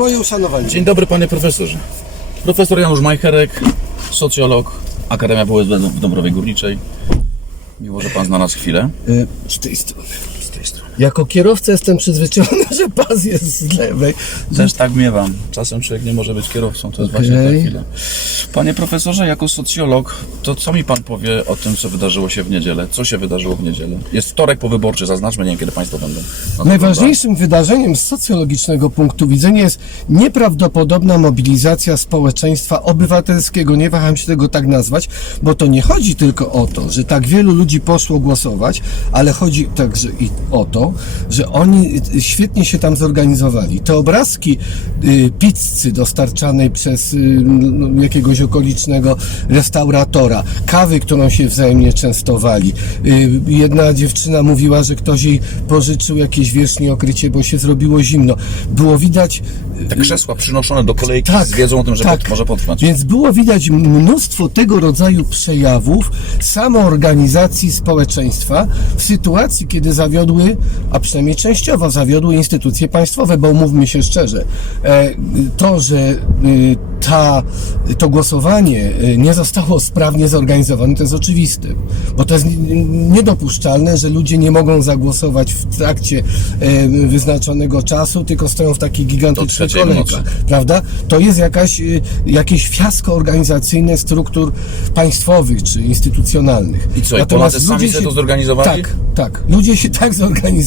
Moje uszanowanie. Dzień dobry panie profesorze. Profesor Janusz Majcherek, socjolog, Akademia WSB w Dąbrowie Górniczej. Miło, że pan znalazł chwilę. Y, Z tej strony. Jako kierowca jestem przyzwyczajony, że pas jest z lewej. Też tak miewam. Czasem człowiek nie może być kierowcą, to jest Okej. właśnie ta chwila. Panie profesorze, jako socjolog, to co mi pan powie o tym, co wydarzyło się w niedzielę? Co się wydarzyło w niedzielę? Jest wtorek powyborczy, zaznaczmy, nie wiem kiedy państwo będą. na to Najważniejszym wydarzeniem z socjologicznego punktu widzenia jest nieprawdopodobna mobilizacja społeczeństwa obywatelskiego. Nie waham się tego tak nazwać, bo to nie chodzi tylko o to, że tak wielu ludzi poszło głosować, ale chodzi także i o to, że oni świetnie się tam zorganizowali. Te obrazki y, pizzy dostarczanej przez y, no, jakiegoś okolicznego restauratora, kawy, którą się wzajemnie częstowali. Y, jedna dziewczyna mówiła, że ktoś jej pożyczył jakieś wierzchnie okrycie, bo się zrobiło zimno. Było widać Te krzesła przynoszone do kolejki tak, z wiedzą o tym, że tak. pot- może potrwać. Więc było widać mnóstwo tego rodzaju przejawów samoorganizacji społeczeństwa w sytuacji, kiedy zawiodły, a przynajmniej częściowo zawiodły instytucje państwowe, bo mówmy się szczerze, e, to, że y, ta, to głosowanie y, nie zostało sprawnie zorganizowane, to jest oczywiste, bo to jest niedopuszczalne, że ludzie nie mogą zagłosować w trakcie e, wyznaczonego czasu, tylko stoją w takich gigantycznych kolejkach prawda? To jest jakaś, jakieś fiasko organizacyjne struktur państwowych czy instytucjonalnych. I co, i Polacy sami sobie to zorganizowali? Tak, tak. Ludzie się tak zorganizowali,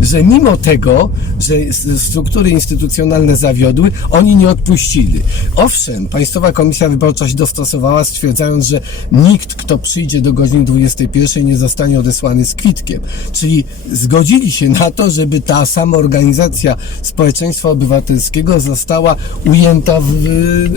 że mimo tego, że struktury instytucjonalne zawiodły, oni nie odpuścili. Owszem, Państwowa Komisja Wyborcza się dostosowała, stwierdzając, że nikt, kto przyjdzie do godziny 21 nie zostanie odesłany z kwitkiem. Czyli zgodzili się na to, żeby ta samoorganizacja społeczeństwa obywatelskiego została ujęta w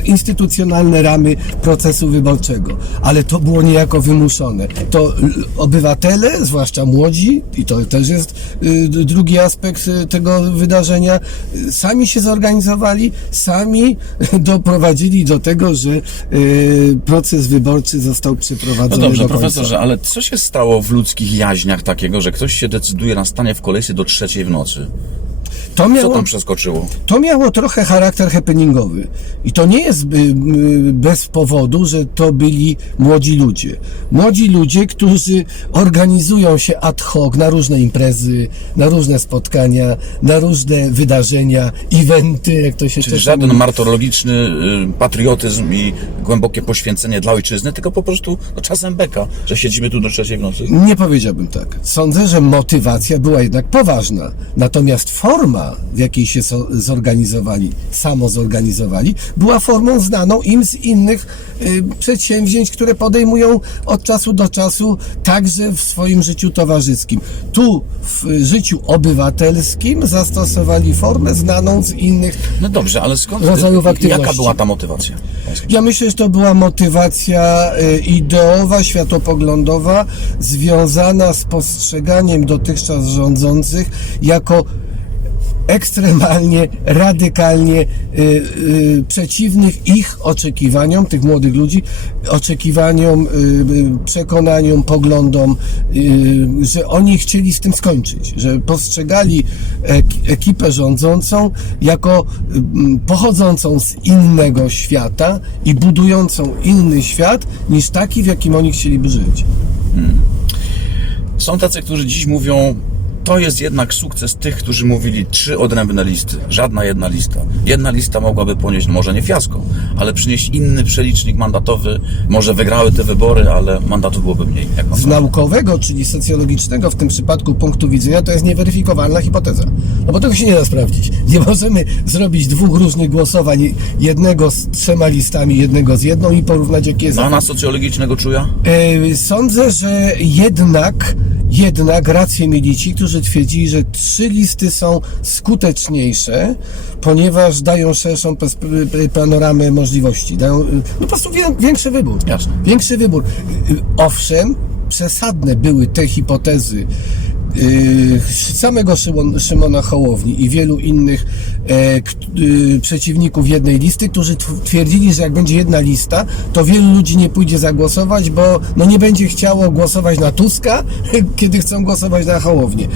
instytucjonalne ramy procesu wyborczego. Ale to było niejako wymuszone. To obywatele, zwłaszcza młodzi, i to też jest y, d- drugi aspekt y, tego wydarzenia, y, sami się zorganizowali, sami doprowadzili do tego, że y, proces wyborczy został No przeprowadzony dobrze, do profesorze, ale co się stało w ludzkich jaźniach takiego, że ktoś się decyduje na stanie w kolejce do trzeciej w nocy? To Co miało, tam przeskoczyło? To miało trochę charakter happeningowy. I to nie jest y, y, bez powodu, że to byli młodzi ludzie. Młodzi ludzie, którzy organizują się ad hoc na różne imprezy, na różne spotkania, na różne wydarzenia, eventy, jak to się Czyli żaden martyrologiczny y, patriotyzm i głębokie poświęcenie dla ojczyzny, tylko po prostu no, czasem beka, że siedzimy tu do trzeciej w nocy. Nie powiedziałbym tak. Sądzę, że motywacja była jednak poważna. Natomiast forma, w jakiej się zorganizowali, samo zorganizowali, była formą znaną im z innych y, przedsięwzięć, które podejmują od czasu do czasu także w swoim życiu towarzyskim. Tu w życiu obywatelskim zastosowali formę znaną z innych No dobrze, ale skąd, Rodzajów aktywności. jaka była ta motywacja? ja myślę, że to była motywacja y, ideowa, światopoglądowa, związana z postrzeganiem dotychczas rządzących jako ekstremalnie, radykalnie y, y, przeciwnych ich oczekiwaniom, tych młodych ludzi, oczekiwaniom, y, y, przekonaniom, poglądom, y, że oni chcieli z tym skończyć, że postrzegali ek, ekipę rządzącą jako y, m, pochodzącą z innego świata i budującą inny świat niż taki, w jakim oni chcieliby żyć. Są tacy, którzy dziś mówią, to jest jednak sukces tych, którzy mówili trzy odrębne listy, żadna jedna lista. Jedna lista mogłaby ponieść może nie fiasko, ale przynieść inny przelicznik mandatowy, może wygrały te wybory, ale mandatów byłoby mniej. Z naukowego, czyli socjologicznego w tym przypadku punktu widzenia, to jest nieweryfikowalna hipoteza. No bo tego się nie da sprawdzić. Nie możemy zrobić dwóch różnych głosowań, jednego z trzema listami, jednego z jedną i porównać jakie jest. No a na socjologicznego czuja? E, Sądzę, że jednak, jednak rację mieli ci, którzy twierdzili, że trzy listy są skuteczniejsze, ponieważ dają szerszą panoramę możliwości. Dają y, no po prostu wię- większy wybór. Jasne. Większy wybór. Y, Owszem, przesadne były te hipotezy samego Szymon, Szymona Hołowni i wielu innych e, yy, przeciwników jednej listy, którzy tw- twierdzili, że jak będzie jedna lista, to wielu ludzi nie pójdzie zagłosować, bo no nie będzie chciało głosować na Tuska, kiedy chcą głosować na Hołownię.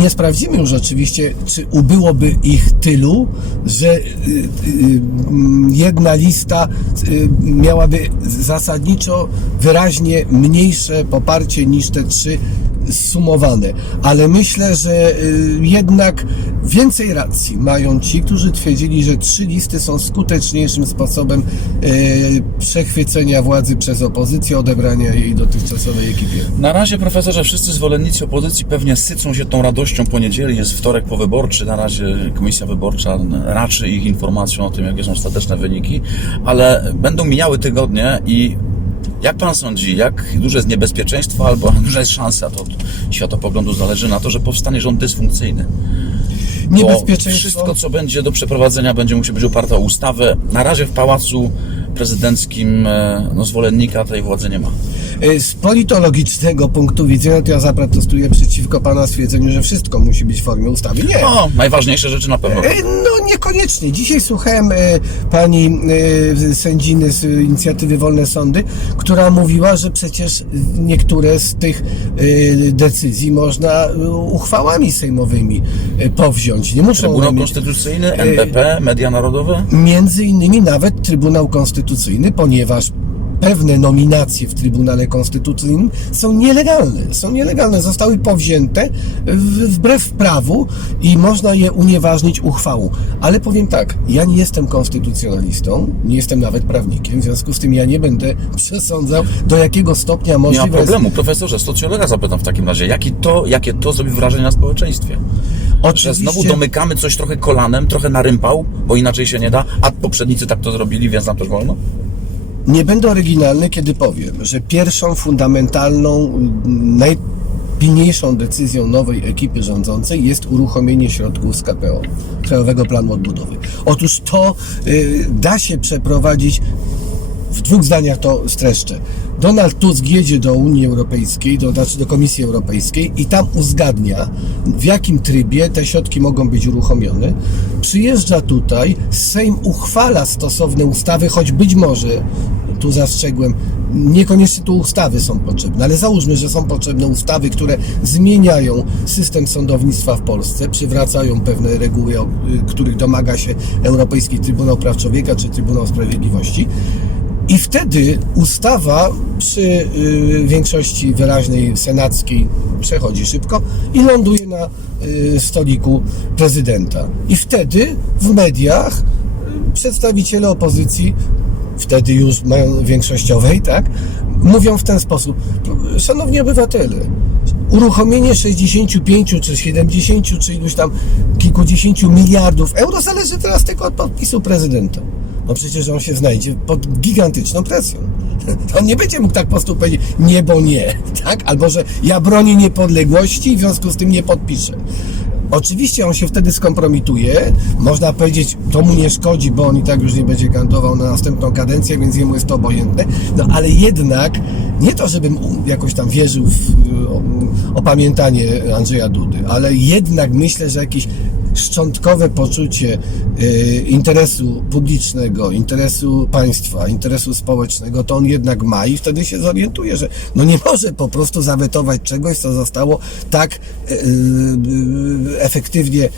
Nie sprawdzimy już oczywiście, czy ubyłoby ich tylu, że y, y, jedna lista y, miałaby zasadniczo wyraźnie mniejsze poparcie niż te trzy sumowane. Ale myślę, że y, jednak więcej racji mają ci, którzy twierdzili, że trzy listy są skuteczniejszym sposobem y, przechwycenia władzy przez opozycję, odebrania jej dotychczasowej ekipie. Na razie, profesorze, wszyscy zwolennicy opozycji pewnie sycą się tą radością po niedzieli. Jest wtorek powyborczy. Na razie komisja wyborcza raczy ich informacją o tym, jakie są ostateczne wyniki, ale będą mijały tygodnie i jak pan sądzi, jak duże jest niebezpieczeństwo albo duża jest szansa, to od światopoglądu zależy na to, że powstanie rząd dysfunkcyjny. Niebezpieczeństwo. wszystko, co będzie do przeprowadzenia, będzie musiało być oparte o ustawę. Na razie w pałacu prezydenckim e, no, zwolennika tej władzy nie ma. Y, Z politologicznego punktu widzenia to ja zaprotestuję przeciwko Pana stwierdzeniu, że wszystko musi być w formie ustawy. Nie. No, najważniejsze rzeczy na pewno. Niekoniecznie. Dzisiaj słuchałem e, pani e, sędziny z inicjatywy Wolne Sądy, która mówiła, że przecież niektóre z tych e, decyzji można uchwałami sejmowymi powziąć. Nie muszą Trybunał one mieć- Konstytucyjny, NBP, media narodowe. Między innymi nawet Trybunał Konstytucyjny, ponieważ pewne nominacje w Trybunale Konstytucyjnym są nielegalne. Są nielegalne, zostały powzięte wbrew prawu i można je unieważnić uchwałą. Ale powiem tak, ja nie jestem konstytucjonalistą, nie jestem nawet prawnikiem, w związku z tym ja nie będę przesądzał, do jakiego stopnia Nie ma możliwe jest problemu. Profesorze, socjologa zapytam w takim razie, jaki to, jakie to zrobi wrażenie na społeczeństwie? Że Oczywiście- znowu domykamy coś trochę kolanem, trochę na rympał, bo inaczej się nie da, a poprzednicy tak to zrobili, więc nam też wolno? Nie będę oryginalny, kiedy powiem, że pierwszą fundamentalną, najpilniejszą decyzją nowej ekipy rządzącej jest uruchomienie środków z KPO, Krajowego Planu Odbudowy. Otóż to y, da się przeprowadzić w dwóch zdaniach to streszczę. Donald Tusk jedzie do Unii Europejskiej, do, znaczy do Komisji Europejskiej i tam uzgadnia, w jakim trybie te środki mogą być uruchomione. Przyjeżdża tutaj, Sejm uchwala stosowne ustawy, choć być może, tu zastrzegłem, niekoniecznie tu ustawy są potrzebne, ale załóżmy, że są potrzebne ustawy, które zmieniają system sądownictwa w Polsce, przywracają pewne reguły, których domaga się Europejski Trybunał Praw Człowieka czy Trybunał Sprawiedliwości. I wtedy ustawa przy y, większości wyraźnej senackiej przechodzi szybko i ląduje na y, stoliku prezydenta. I wtedy w mediach y, przedstawiciele opozycji, wtedy już mają większościowej, tak, mówią w ten sposób: Szanowni obywatele, uruchomienie 65 czy 70 czy iluś tam kilkudziesięciu miliardów euro zależy teraz tylko od podpisu prezydenta. No przecież on się znajdzie pod gigantyczną presją. On nie będzie mógł tak po prostu powiedzieć nie, bo nie, tak? Albo, że ja bronię niepodległości i w związku z tym nie podpiszę. Oczywiście on się wtedy skompromituje. Można powiedzieć, to mu nie szkodzi, bo on i tak już nie będzie kandydował na następną kadencję, więc jemu jest to obojętne. No ale jednak, nie to, żebym jakoś tam wierzył w opamiętanie Andrzeja Dudy, ale jednak myślę, że jakieś szczątkowe poczucie y, interesu publicznego, interesu państwa, interesu społecznego, to on jednak ma i wtedy się zorientuje, że no nie może po prostu zawetować czegoś, co zostało tak y, y, efektywnie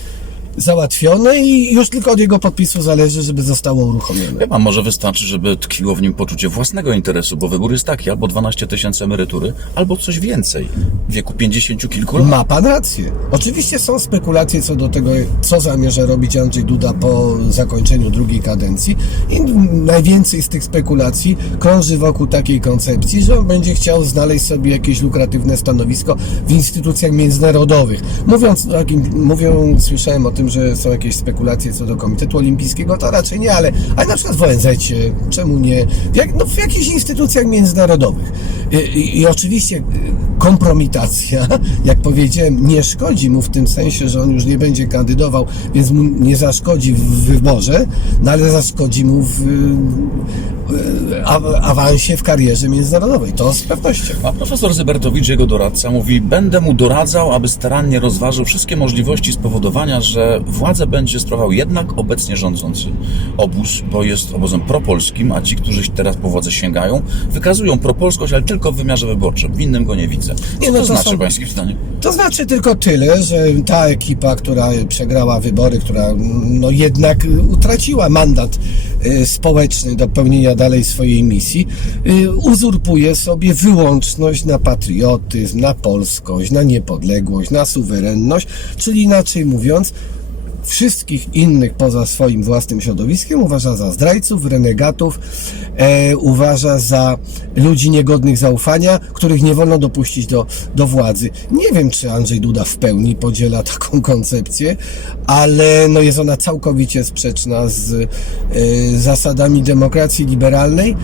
załatwione i już tylko od jego podpisu zależy, żeby zostało uruchomione. Chyba może wystarczy, żeby tkwiło w nim poczucie własnego interesu, bo wybór jest taki, albo 12 tysięcy emerytury, albo coś więcej w wieku 50 kilku lat. Ma pan rację. Oczywiście są spekulacje co do tego, co zamierza robić Andrzej Duda po zakończeniu drugiej kadencji i najwięcej z tych spekulacji krąży wokół takiej koncepcji, że on będzie chciał znaleźć sobie jakieś lukratywne stanowisko w instytucjach międzynarodowych. Mówiąc o takim, mówią, słyszałem o tym, że są jakieś spekulacje co do Komitetu Olimpijskiego, to raczej nie, ale, ale na przykład w ONZ, czemu nie? W, jak, no, w jakichś instytucjach międzynarodowych. I, i, I oczywiście kompromitacja, jak powiedziałem, nie szkodzi mu w tym sensie, że on już nie będzie kandydował, więc mu nie zaszkodzi w wyborze, no ale zaszkodzi mu w, a- awansie w karierze międzynarodowej. To z pewnością. A profesor Zybertowicz, jego doradca, mówi: Będę mu doradzał, aby starannie rozważył wszystkie możliwości spowodowania, że władzę będzie sprawował jednak obecnie rządzący obóz, bo jest obozem propolskim, a ci, którzy teraz po władzę sięgają, wykazują propolskość, ale tylko w wymiarze wyborczym. W innym go nie widzę. Co Nie, no to, to znaczy, są- pańskim zdaniem? To znaczy tylko tyle, że ta ekipa, która przegrała wybory, która no jednak utraciła mandat y, społeczny do pełnienia dalej swojej misji, y, uzurpuje sobie wyłączność na patriotyzm, na polskość, na niepodległość, na suwerenność, czyli inaczej mówiąc, wszystkich innych poza swoim własnym środowiskiem uważa za zdrajców, renegatów, e, uważa za ludzi niegodnych zaufania, których nie wolno dopuścić do, do władzy. Nie wiem, czy Andrzej Duda w pełni podziela taką koncepcję, ale no jest ona całkowicie sprzeczna z e, zasadami demokracji liberalnej, e,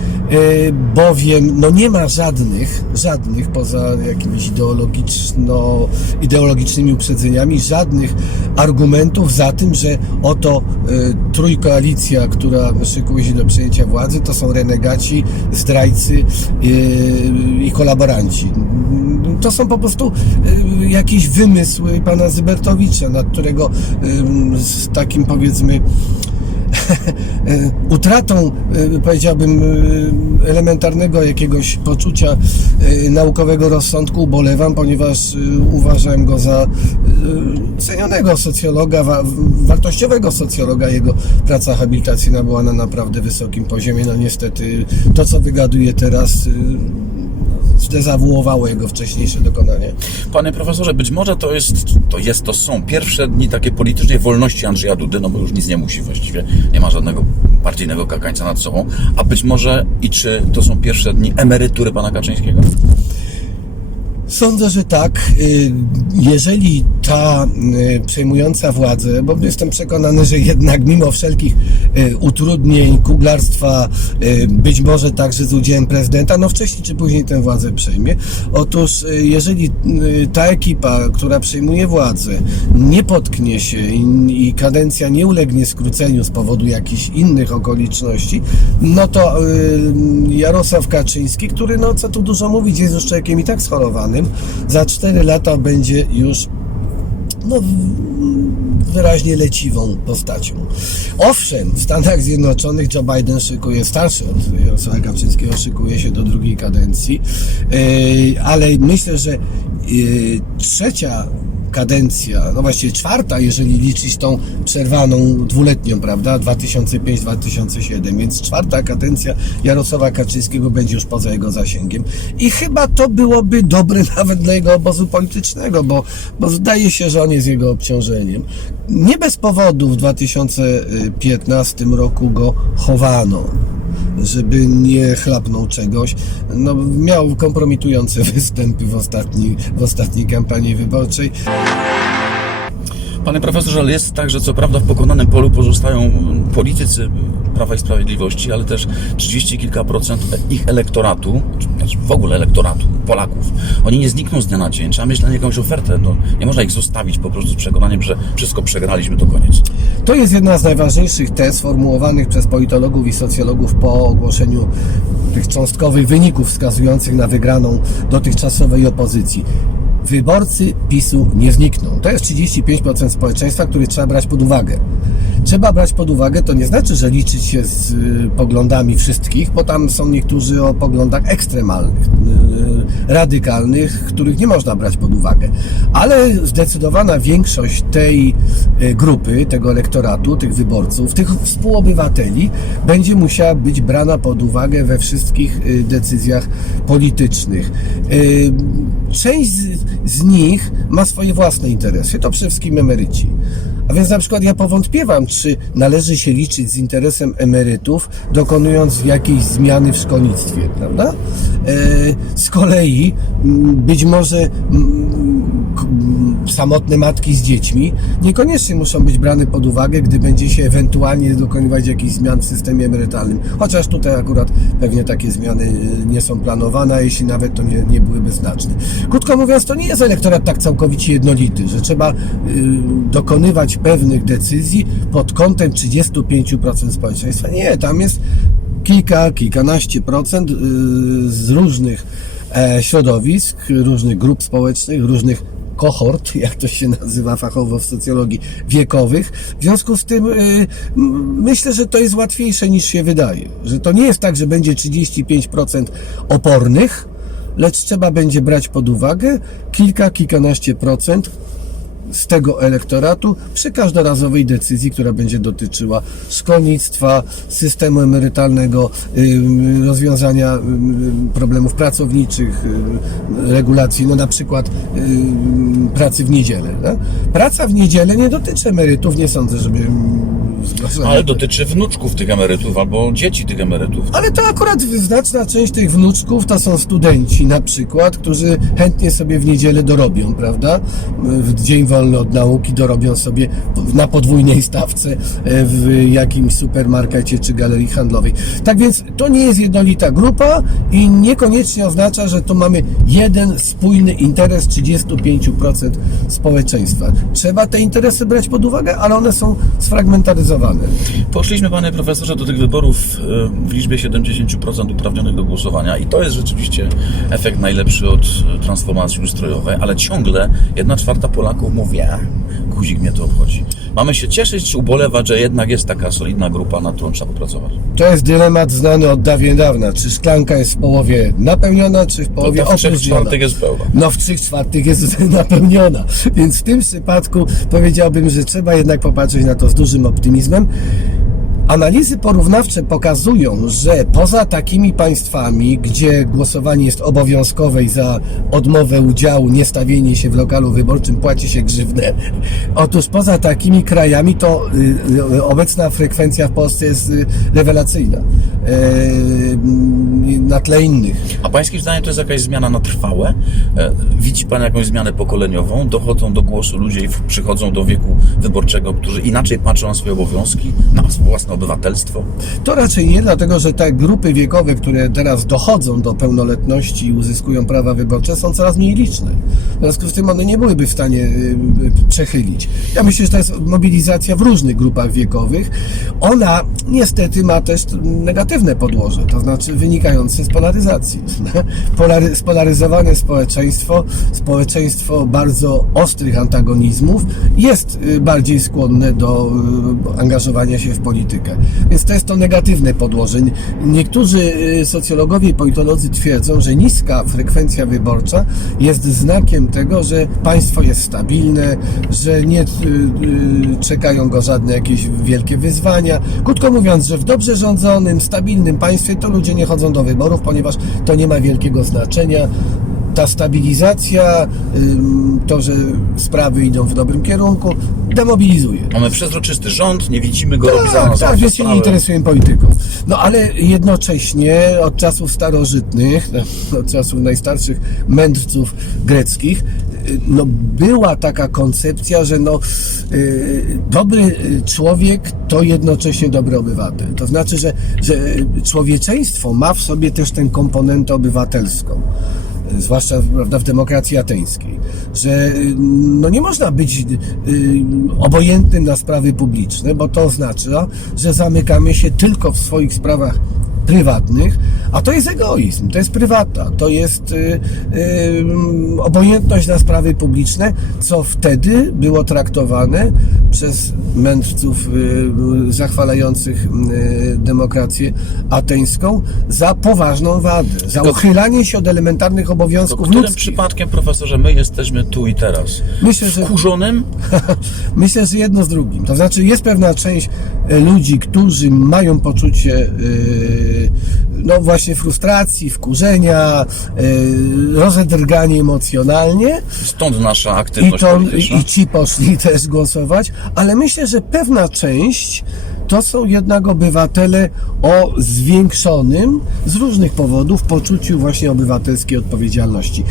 bowiem no nie ma żadnych, żadnych poza jakimiś ideologiczno, ideologicznymi uprzedzeniami, żadnych argumentów za tym, że oto y, trójkoalicja, która szykuje się do przejęcia władzy, to są renegaci, zdrajcy y, i kolaboranci. To są po prostu y, jakieś wymysły pana Zybertowicza, nad którego z takim powiedzmy utratą, e, powiedziałbym, e, elementarnego jakiegoś poczucia e, naukowego rozsądku ubolewam, ponieważ uważałem go za cenionego socjologa, wa- wartościowego socjologa. Jego praca habilitacyjna była na naprawdę wysokim poziomie. No niestety to, co wygaduje teraz, e, zdezawuowało jego wcześniejsze dokonania. Panie profesorze, być może to jest, to jest, to są pierwsze dni takiej politycznej wolności Andrzeja Dudy, no bo już nic nie musi właściwie, nie ma żadnego partyjnego kakańca nad sobą, a być może i czy to są pierwsze dni emerytury pana Kaczyńskiego? Sądzę, że tak. Y, Jeżeli ta y, przejmująca władzę, bo jestem przekonany, że jednak mimo wszelkich y, utrudnień, kuglarstwa, być może także z udziałem prezydenta, no wcześniej czy później tę władzę przejmie. Otóż jeżeli ta ekipa, która przejmuje władzę, nie potknie się i, kadencja nie ulegnie skróceniu z powodu jakichś innych okoliczności, no to Jarosław Kaczyński, który, no co tu dużo mówić, jest już człowiekiem i tak schorowanym, za 4 lata będzie już no, wyraźnie leciwą postacią. Owszem, w Stanach Zjednoczonych Joe Biden szykuje, starszy od Jarosława Kaczyńskiego, szykuje się do drugiej kadencji, Yy, ale myślę, że yy, trzecia kadencja, no właściwie czwarta, jeżeli liczyć tą przerwaną dwuletnią, prawda, 2005-2007, więc czwarta kadencja Jarosława Kaczyńskiego będzie już poza jego zasięgiem. I chyba to byłoby dobre nawet dla jego obozu politycznego, bo, bo zdaje się, że on jest jego obciążeniem. Nie bez powodu w 2015 roku go chowano żeby nie chlapnął czegoś. No, miał kompromitujące występy w, ostatni, w ostatniej kampanii wyborczej. Panie profesorze, ale jest tak, że co prawda w pokonanym polu pozostają politycy Prawa i Sprawiedliwości, ale też 30 kilka procent ich elektoratu, czy znaczy w ogóle elektoratu, Polaków, oni nie znikną z dnia na dzień. Trzeba mieć dla nich jakąś ofertę. No, nie można ich zostawić po prostu z przekonaniem, że wszystko przegraliśmy, to koniec. To jest jedna z najważniejszych tez formułowanych przez politologów i socjologów po ogłoszeniu tych cząstkowych wyników wskazujących na wygraną dotychczasowej opozycji. Wyborcy PiSu nie znikną. To jest 35% społeczeństwa, których trzeba brać pod uwagę. Trzeba brać pod uwagę, to nie znaczy, że liczyć się z y, poglądami wszystkich, bo tam są niektórzy o poglądach ekstremalnych, y, radykalnych, których nie można brać pod uwagę. Ale zdecydowana większość tej y, grupy, tego elektoratu, tych wyborców, tych współobywateli będzie musiała być brana pod uwagę we wszystkich decyzjach politycznych. Część z, z nich ma swoje własne interesy, to przede wszystkim emeryci. A więc na przykład ja powątpiewam, czy należy się liczyć z interesem emerytów, dokonując jakiejś zmiany w szkolnictwie, prawda? E, z kolei być może samotne matki z dziećmi niekoniecznie muszą być brane pod uwagę, gdy będzie się ewentualnie dokonywać jakichś zmian w systemie emerytalnym. Chociaż tutaj akurat pewnie takie zmiany y, nie są planowane, a jeśli nawet to nie, nie byłyby znaczne. Krótko mówiąc, to nie jest elektorat tak całkowicie jednolity, że trzeba y, dokonywać pewnych decyzji pod kątem 35% społeczeństwa. Nie, tam jest kilka, kilkanaście procent y, z różnych e, środowisk, różnych grup społecznych, różnych kohort, jak to się nazywa fachowo w socjologii, wiekowych. W związku z tym y, myślę, że to jest łatwiejsze niż się wydaje. Że to nie jest tak, że będzie 35% opornych, lecz trzeba będzie brać pod uwagę kilka, kilkanaście procent z tego elektoratu przy każdorazowej decyzji, która będzie dotyczyła szkolnictwa, systemu emerytalnego, rozwiązania problemów pracowniczych, regulacji, no na przykład pracy w niedzielę. No? Praca w niedzielę nie dotyczy emerytów, nie sądzę, żeby Ale dotyczy wnuczków tych emerytów albo dzieci tych emerytów. Ale to akurat znaczna część tych wnuczków to są studenci na przykład, którzy chętnie sobie w niedzielę dorobią, prawda? W dzień wolny od nauki dorobią sobie na podwójnej stawce e, w jakimś supermarkecie czy galerii handlowej. Tak więc to nie jest jednolita grupa i niekoniecznie oznacza, że tu mamy jeden spójny interes 35% społeczeństwa. Trzeba te interesy brać pod uwagę, ale one są sfragmentaryzowane. Poszliśmy, panie profesorze, do tych wyborów e, w liczbie 70% uprawnionych do głosowania i to jest rzeczywiście efekt najlepszy od e, transformacji ustrojowej, ale ciągle jedna czwarta Polaków mówi, a guzik mnie to obchodzi. Mamy się cieszyć czy ubolewać, że jednak jest taka solidna grupa, nad którą trzeba popracować. To jest dylemat znany od dawien dawna. Czy szklanka jest w połowie napełniona, czy w połowie To w trzech czwartych jest pełna. No w trzech czwartych jest napełniona. Więc w tym przypadku powiedziałbym, że trzeba jednak popatrzeć na to z dużym optymizmem. mechanizmem Analizy porównawcze pokazują, że poza takimi państwami, gdzie głosowanie jest obowiązkowe i za odmowę udziału, niestawienie się w lokalu wyborczym płaci się grzywnę, otóż poza takimi krajami to y, y, obecna frekwencja w Polsce jest y, rewelacyjna na tle innych. A pańskim zdaniem to jest jakaś zmiana na trwałe? E, Widzi pan jakąś zmianę pokoleniową? Dochodzą do głosu ludzie i przychodzą do wieku wyborczego, którzy inaczej patrzą na swoje obowiązki, na własne obywatelstwo? To raczej nie, dlatego że te grupy wiekowe, które teraz dochodzą do pełnoletności i uzyskują prawa wyborcze, są coraz mniej liczne. W związku z tym one nie byłyby w stanie y, y, przechylić. Ja myślę, że to jest mobilizacja w różnych grupach wiekowych. Ona niestety ma też negatywne podłoże, to znaczy wynikające z polaryzacji. Polary, spolaryzowane społeczeństwo, społeczeństwo bardzo ostrych antagonizmów jest y, bardziej skłonne do angażowania się w politykę. Więc to jest to negatywne podłoże. Niektórzy y, socjologowie i politolodzy twierdzą, że niska frekwencja wyborcza jest znakiem tego, że państwo jest stabilne, że nie y, y, czekają go żadne jakieś wielkie wyzwania. Krótko mówiąc, że w dobrze rządzonym, stabilnym państwie to ludzie nie chodzą do wyborów, ponieważ to nie ma wielkiego znaczenia. Ta stabilizacja, to, że sprawy idą w dobrym kierunku, demobilizuje. Mamy przezroczysty rząd, nie widzimy go, robi za Tak, nas tak, więc się nie interesujemy polityką. No ale jednocześnie od czasów starożytnych, od czasów najstarszych mędrców greckich, y, no była taka koncepcja, że no y, dobry człowiek to jednocześnie dobry obywatel. To znaczy, że, że człowieczeństwo ma w sobie też tę komponentę obywatelską zwłaszcza prawda, w demokracji ateńskiej, że y, no nie można być y, obojętnym na sprawy publiczne, bo to oznacza, że zamykamy się tylko w swoich sprawach prywatnych, a to jest egoizm, to jest prywata, to jest y, y, obojętność na sprawy publiczne, co wtedy było traktowane przez mędrców y, zachwalających y, demokrację ateńską za poważną wadę, za Tylko- uchylanie się od elementarnych obowiązków którym ludzkich. przypadkiem, profesorze, my jesteśmy tu i teraz? Myślę, że Wkurzonym? Myślę, że jedno z drugim. To znaczy, jest pewna część ludzi, którzy mają poczucie, e, no właśnie, frustracji, wkurzenia, e, rozedrganie emocjonalnie. Stąd nasza I, aktywność to, polityczna. I ci poszli też głosować, ale myślę, że pewna część to są jednak obywatele o zwiększonym z różnych powodów poczuciu właśnie obywatelskiej odpowiedzialności.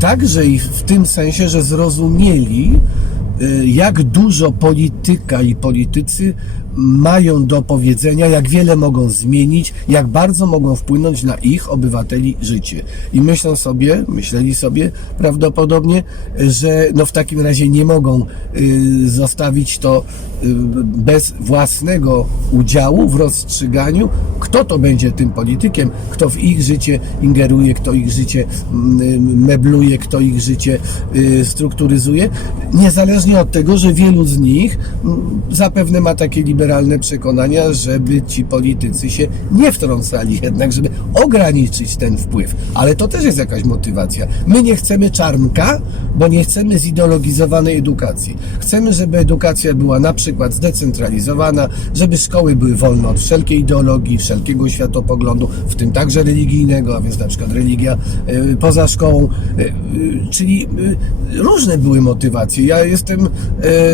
Także i w tym sensie, że zrozumieli, y, jak dużo polityka i politycy mają do powiedzenia, jak wiele mogą zmienić, jak bardzo mogą wpłynąć na ich obywateli życie. I myślą sobie, myśleli sobie prawdopodobnie, że no w takim razie nie mogą y, zostawić to y, bez własnego udziału w rozstrzyganiu, kto to będzie tym politykiem, kto w ich życie ingeruje, kto ich życie mm, mebluje, kto ich życie y, strukturyzuje, niezależnie od tego, że wielu z nich mm, zapewne ma takie liberalne przekonania, żeby ci politycy się nie wtrącali jednak, żeby ograniczyć ten wpływ. Ale to też jest jakaś motywacja. My nie chcemy czarnka, bo nie chcemy zideologizowanej edukacji. Chcemy, żeby edukacja była na przykład zdecentralizowana, żeby szkoły były wolne od wszelkiej ideologii, wszelkiego światopoglądu, w tym także religijnego, a więc na przykład religia y, poza szkołą. Y, y, Czyli różne były motywacje. Ja jestem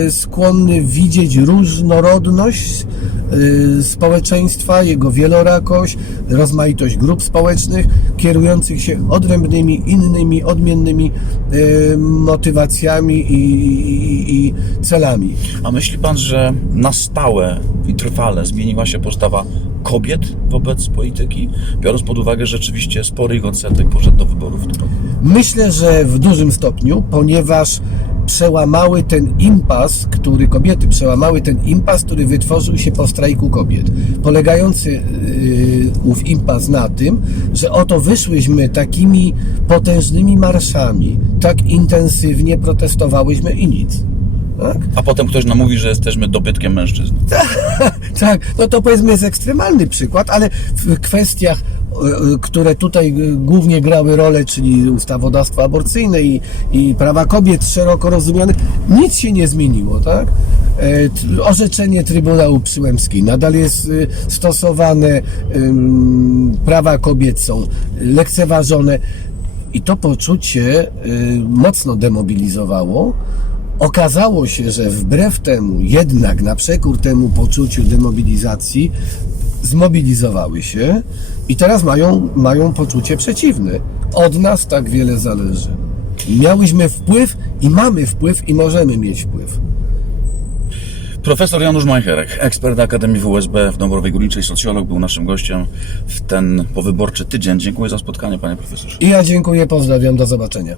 y, skłonny widzieć różnorodność y, społeczeństwa, jego wielorakość, rozmaitość grup społecznych, kierujących się odrębnymi, innymi, odmiennymi y, motywacjami i, i, i celami. A myśli pan, że na stałe i trwale zmieniła się postawa kobiet wobec polityki, biorąc pod uwagę że rzeczywiście spory ich odsetek poszedł do wyborów? tym? Myślę, że w dużym stopniu, ponieważ przełamały ten impas, który kobiety przełamały ten impas, który wytworzył się po strajku kobiet, polegający yy, ów impas na tym, że oto wyszłyśmy takimi potężnymi marszami, tak intensywnie protestowałyśmy i nic. Tak? A potem ktoś nam mówi, że jesteśmy dobytkiem mężczyzn. Tak, no to powiedzmy jest ekstremalny przykład, ale w kwestiach, które tutaj głównie grały rolę, czyli ustawodawstwo aborcyjne i, i prawa kobiet szeroko rozumiane, nic się nie zmieniło, tak? E, Orzeczenie Trybunału Przyłębskiej nadal jest e, stosowane, prawa kobiet są lekceważone i to poczucie y, mocno demobilizowało. Okazało się, że wbrew temu, jednak na przekór temu poczuciu demobilizacji, zmobilizowały się i teraz mają, mają poczucie przeciwne. Od nas tak wiele zależy. Miałyśmy wpływ i mamy wpływ i możemy mieć wpływ. Profesor Janusz Majcherek, ekspert Akademii WSB w Dąbrowej Górniczej, socjolog, był naszym gościem w ten powyborczy tydzień. Dziękuję za spotkanie, panie profesorze. I ja dziękuję, pozdrawiam, do zobaczenia.